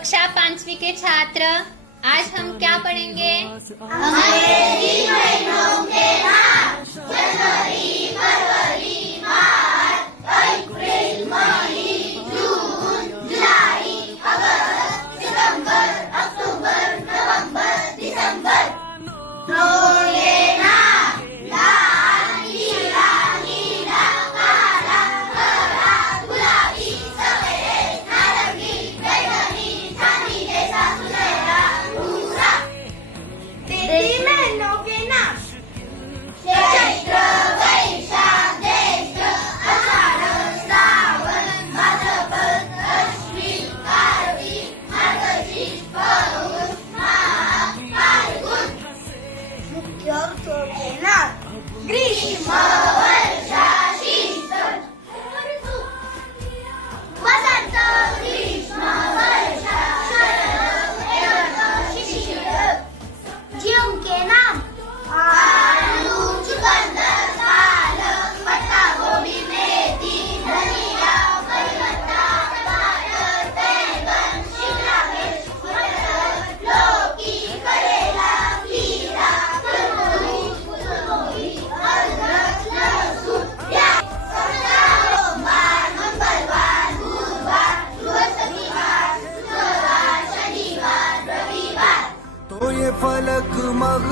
कक्षा 5वीं के छात्र, आज हम क्या पढ़ेंगे? अंग्रेजी महीनों के नाम। जनवरी, फरवरी, मार्च, अप्रैल, मई, जून, जुलाई, अगस्त, सितंबर, अक्टूबर, नवंबर, दिसंबर। फ्रूट के नाम। लाल, पीला, नीला, काला, हरा, गुलाबी, सफेद, नारंगी, बैंगनी, चांदी जैसा सुनहरा, भूरा। तिथि महीनों के नाम। चैत्र, वैशाख, ज्येष्ठ, आषाढ़, श्रावण, भाद्रपद, अश्विन, कार्तिक, मार्गशीर्ष, पौष, माघ, फाल्गुन। मुख्य ऋतुओं के नाम। ग्रीष्म, वर्षा, शीत, वसंत, ग्रीष्म, वर्षा, शरद, हेमंत, शिशिर। जीवों के नाम। आलू, चुकंदर, पालक, पत्ता गोभी, मेथी, धनिया, करी पत्ता, टमाटर, बैंगन, शिमला मिर्च, मटर, लौकी, करेला, खीरा, फूलगोभी, अदरक, लहसुन, प्याज। सप्ताह, सोमवार, मंगलवार, गुरुवार, बृहस्पतिवार, शुक्रवार, शनिवार, रविवार। तो ये फलक मग